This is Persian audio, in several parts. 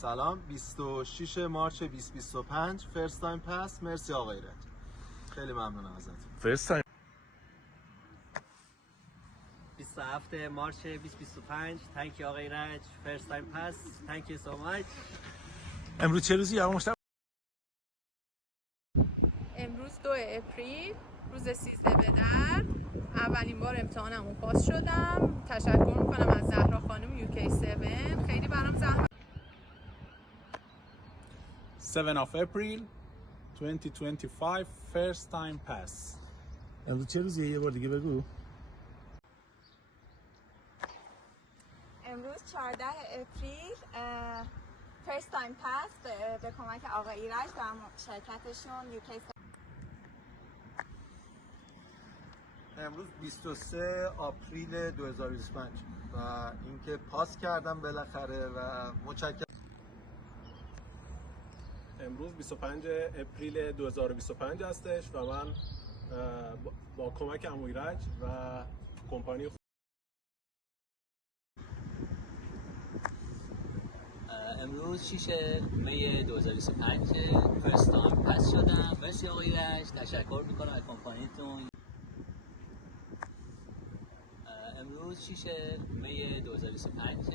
سلام. 26 مارچ 2025 فرست تایم پس. مرسی آقای رج، خیلی ممنونم ازت. فرست تایم 27 مارچ 2025. تانک یو آقای رج. فرست تایم پس. تانک یو سو ماچ. امروز چه روزی؟ امروز 2 اپریل، روز 13 به در. اولین بار امتحانمو پاس شدم. تشکر میکنم از زهرا خانم UK7. خیلی برام زحمت. 7 of April 2025 first time pass. امروز چه روزیه؟ یه بار دیگه بگو. امروز 14 اپریل فرست تایم پس به کمک آقای ایرج در شرکتشون UK7. امروز 23 آپریل 2025 و اینکه پاس کردم بالاخره و متشکرم. امروز 25 اپریل 2025 هستش و من با کمک عمو ایرج و کمپانی امروز 6 می 2025 فرست تایم پس شدم. مرسی آقای رج. تشکر میکنم از کمپانیتون. امروز 6 می 2025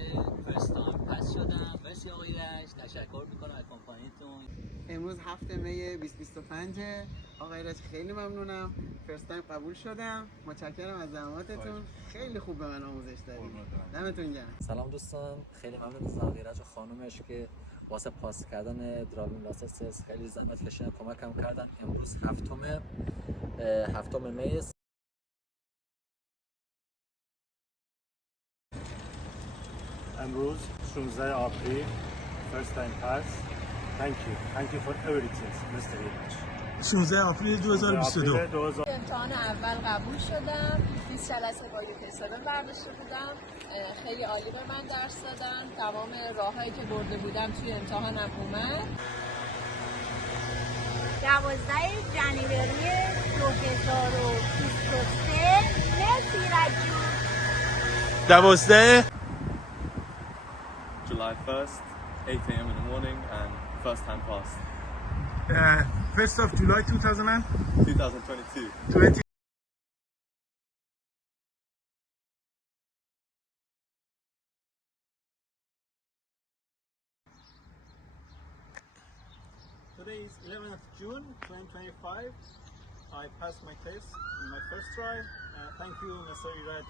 فرست تایم پس شدم. مرسی آقای رج. تشکر میکنم از کمپانیتون. امروز 7 می 2025 آقای رج، خیلی ممنونم. فرست تایم قبول شدم. متشکرم از زحماتتون. خیلی خوب به من آموزش دادید. دمتون گرم. سلام دوستان، خیلی ممنون از آقای رج و خانومش که واسه پاس کردن دراوینگ لایسنس خیلی زحمت کشیدن، کمکم کردن. امروز هفتم می. امروز 16 آپریل first time pass. Thank you for everything Mr. ایرج. 16 آپریل 2022 امتحان اول قبول شدم. 20 جلسه با UK7 برداشته بودم. خیلی عالی به من درس دادن. تمام راههایی که برده بودم توی امتحانم اومد. 12 جنوری 2023. مرسی ایرج جون. 12 July 1st, 8 a.m. in the morning and first time passed. 1st of July 2022. 2020. Today is 11th June 2025. I passed my test in my first try. Thank you Mr. Iraj.